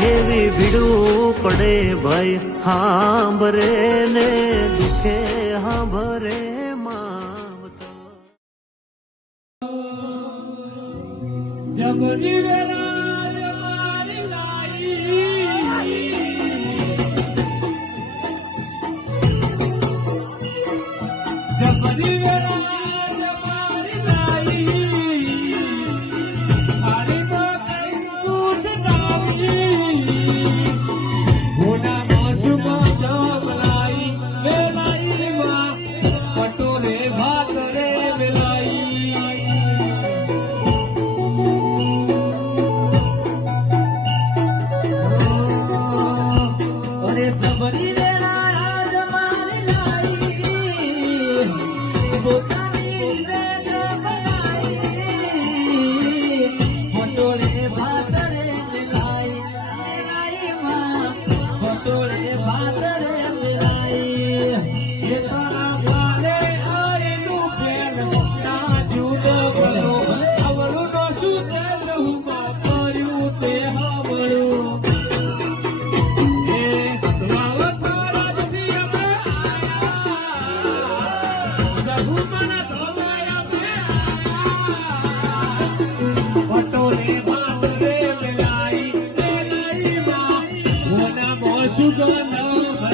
Heavy ભીડવું પડે ભાઈ. હાંભરે ને દુખે હાંભરે જબરી વેરા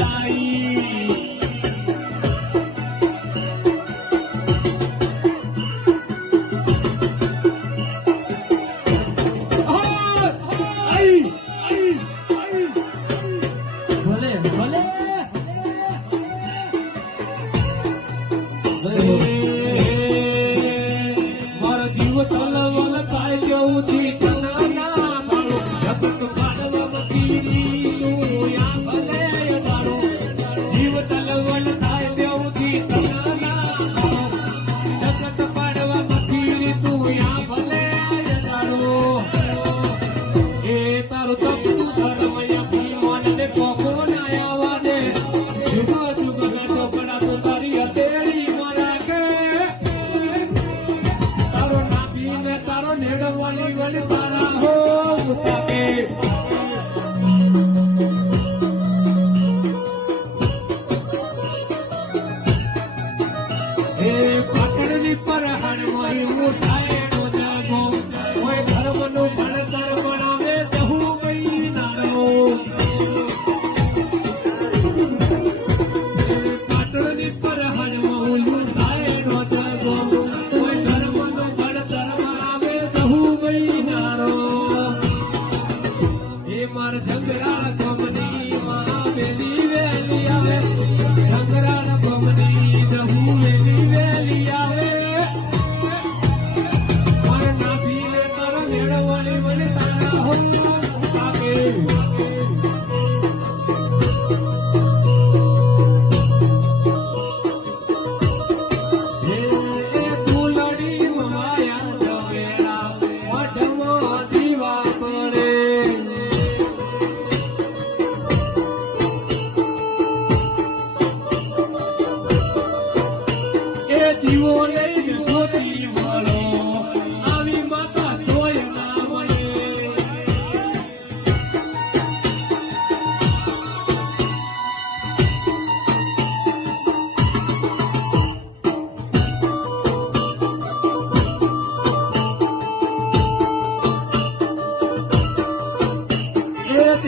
Bahia. વાલી વનવાળા હો તાકે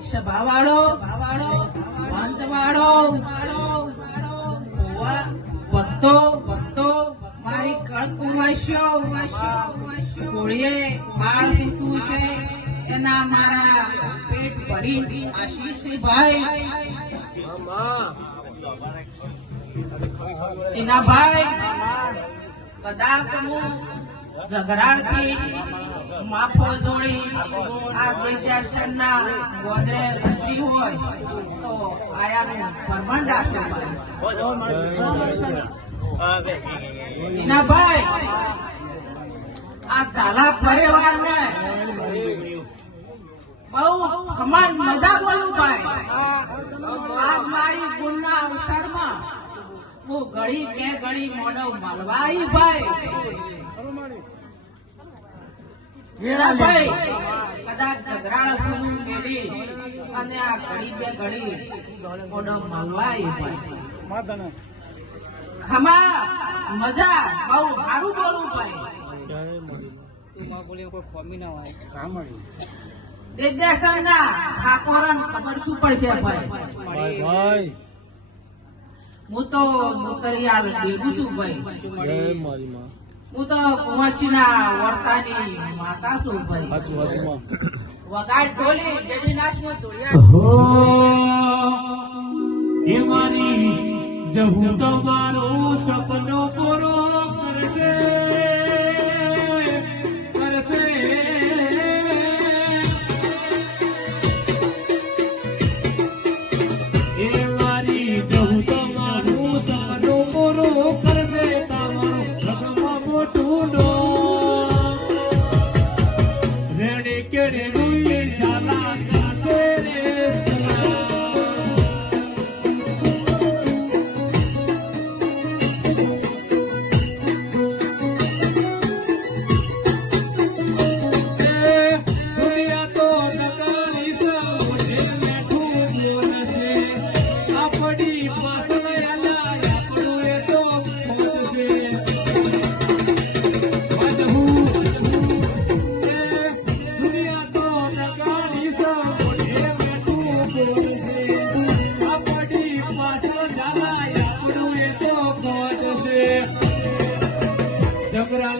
સભાવાળો પંચવાળો ભક્તો ભક્તો, મારી કળક વસ્યો કોળીએ બાળ તું છે, એના મારા પેટ ભરી આશીષભાઈ એના ભાઈ કદાચ હું ઝઘડાથી માફો જોડી આ દેવદર્શનના ગોદરે ઉતરી હોય તો આયાને પરમંડ આશીર્વાદ. ના ભાઈ આ ચાલા પરિવારને બહુ સમાન મજા બોલું ભાઈ. આજ મારી ગુણના અવસરમાં હું ઘડી બે ઘડી મોઢો માલવાઈ ભાઈ. ના ભાઈ કદાચ ઝઘરાળ ભૂલું મેલી અને આ ઘડી બે ઘડી મોઢો મળવાઈ ભાઈ ખમા મજા બહુ સારું બોલું ભાઈ દેશના ઠાકોરન ખબર શું પડશે ભાઈ? હું તો મુતરિયાલ દેવું છું ભાઈ. હું તો કુંવરસીના વર્તાની માતા છું ભાઈ. વગાડ ઢોલી જડીનાથનો ધોળિયા. હો એ મારી જહુ તમારો સપનો પૂરો કરશે.